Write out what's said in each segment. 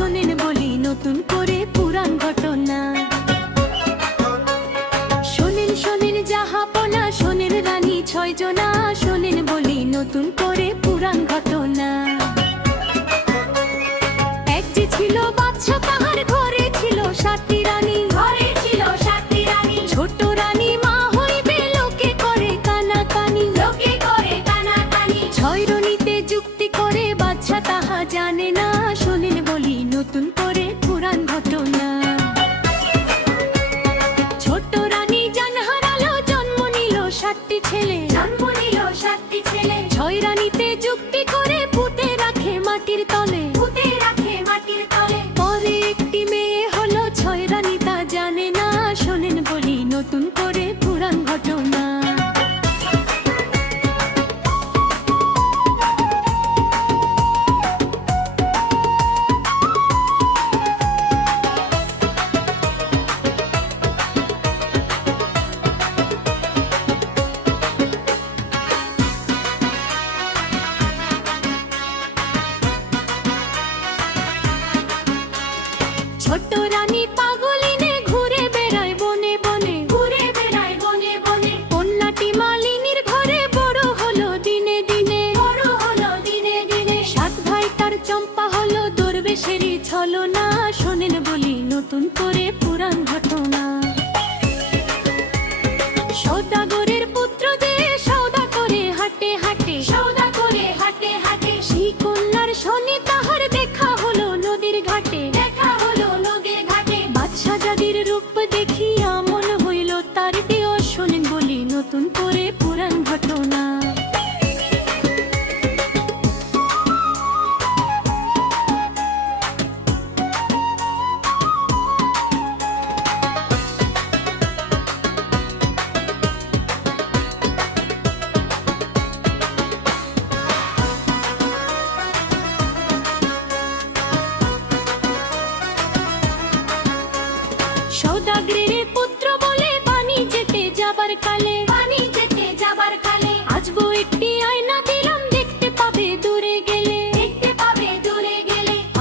শোনেন বলি নতুন করে পুরাণ ঘটনা। শোনেন শোনেন জাহাপনা, শোনেন রানী 6 জনা, শোনেন বলি নতুন করে পুরাণ ঘটনা। এক যে ছিল বাদশা, তাহার ঘরে ছিল 7টি রানী। ছোট রানী মা হইবে, লোকে করে কানাকানি। 6 রণীতে যুক্তি করে বাদশা তাহা জানে না, শোনেন বলি নতুন করে পুরাণ ঘটনা। ছোট রানী জান হারালো, জন্ম নিল 7টি ছেলে। 6 রানীতে যুক্তি করে পুঁতে রাখে মাটির তলে। পরে একটি মেয়ে হলো 6 রানী তা জানে না, শোনেন বলি নতুন করে পুরাণ ঘটনা। ছোট রানী পাগলিনে ঘুরে বেড়ায় বনে বনে। কন্যাটি মালিনীর ঘরে বড় হলো দিনে দিনে। 7 ভাই তার চম্পা হলো দরবেশেরই ছলনা, শোনেন বলি নতুন করে পুরাণ ঘটনা। সওদাগরের পুত্র যে সওদা করে হাটে হাটে। সেই কন্যার শনি তাহার দেখা হলো নদীর ঘাটে। বাদশা জাদির রূপ দেখিয়া মন হইল তার প্রিয়, শোনেন বলি নতুন করে পুরাণ ঘটনা। সওদাগরের পুত্র বলে পানি যেতে যাবার কালে। আজগো একটি আয়না দিলাম, দেখতে পাবে দূরে গেলে।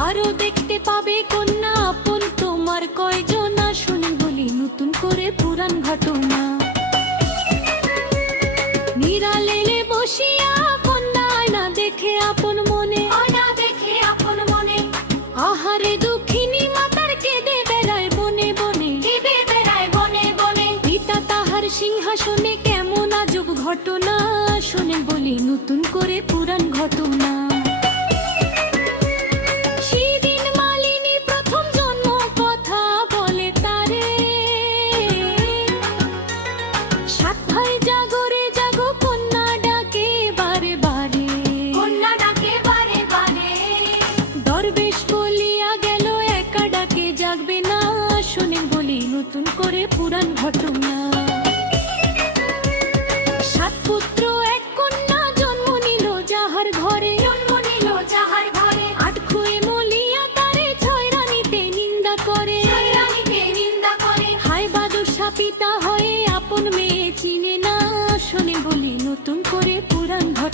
আরো দেখতে পাবে কন্যা আপন তোমার কয়জনা, শুনে বলি নতুন করে পুরাণ ঘটনা। নিরালেলে বসিয়া কন্যা আয়না দেখে আপন মনে। আহারে দুঃখিনী মাতার কেঁদে বেড়ায় বনে বনে। পিতা তাহার সিংহাসনে কেমন আজব ঘটনা, শোনেন বলি নতুন করে পুরাণ ঘটনা। সেদিন মালিনী প্রথম জন্ম কথা বলে তারে। 7 ভাই জাগরে জাগো, কন্যা ডাকে বারে বারে। দরবেশ বলিয়া গেল একা ডাকে জাগবে না, শোনেন বলি নতুন করে পুরাণ ঘটনা। 7 পুত্র 1 কন্যা জন্ম নিল যাহার ঘরে। 8 খুয়ে মলিয়া তারে 6 রানীতে নিন্দা করে। হায় বাদশা পিতা হয়ে আপন মেয়ে চিনে না, শোনে বলি নতুন করে পুরাণ ঘটনা।